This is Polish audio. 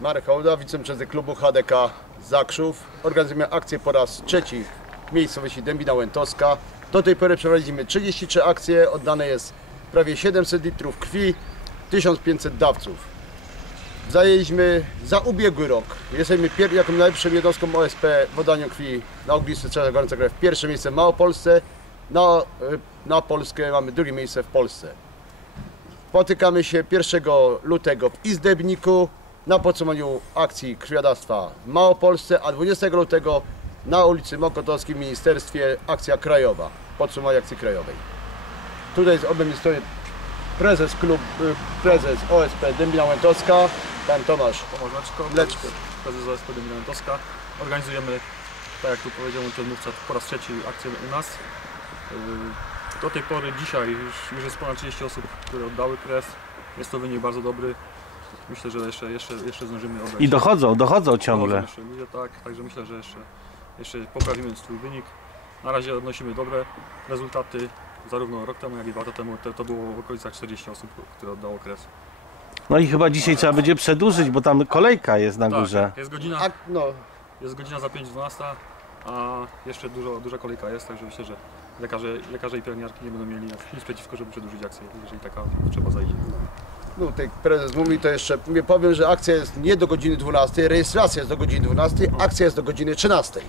Marek Hołda, wiceprzewodniczący klubu HDK Zakrzów. Organizujemy akcję po raz trzeci w miejscowości Dębina Łętowska. Do tej pory przeprowadziliśmy 33 akcje, oddane jest prawie 700 litrów krwi, 1500 dawców. Zajęliśmy za ubiegły rok. Jesteśmy jako najlepszą jednostką OSP w oddaniu krwi na ognisty strzał gorąca krew. Pierwsze miejsce w Małopolsce, na, na Polskę mamy drugie miejsce w Polsce. Spotykamy się 1 lutego w Izdebniku na podsumowaniu akcji krwiodawstwa w Małopolsce, a 20 lutego na ulicy Mokotowskiej w Ministerstwie Akcja Krajowa. Podsumowanie akcji krajowej. Tutaj z obie strony prezes klub, y, prezes OSP Dębina Łętowska, pan Tomasz Tomasz Leczko, Leczko. prezes OSP Dominantowska. Organizujemy, tak jak tu powiedział mój przedmówca, po raz trzeci akcję u nas. Yy, Do tej pory, dzisiaj już, już jest ponad 30 osób, które oddały krew. Jest to wynik bardzo dobry. Myślę, że jeszcze, jeszcze, jeszcze zdążymy oddać. I dochodzą, dochodzą Dochodzą ciągle. Jeszcze ludzie, tak, także myślę, że jeszcze, jeszcze poprawimy swój wynik. Na razie odnosimy dobre rezultaty. Zarówno rok temu, jak i dwa lata temu to, to było w okolicach 40 osób, które oddało krew. No i chyba dzisiaj trzeba będzie przedłużyć, bo tam kolejka jest na górze. Tak, jest godzina Ak- no, Jest godzina za 5.12, a jeszcze dużo, duża kolejka jest, także myślę, że lekarze, lekarze i pielęgniarki nie będą mieli nic przeciwko, żeby przedłużyć akcję, jeżeli taka potrzeba zajdzie. No tutaj prezes mówi, to jeszcze powiem, że akcja jest nie do godziny 12, rejestracja jest do godziny 12, akcja jest do godziny 13.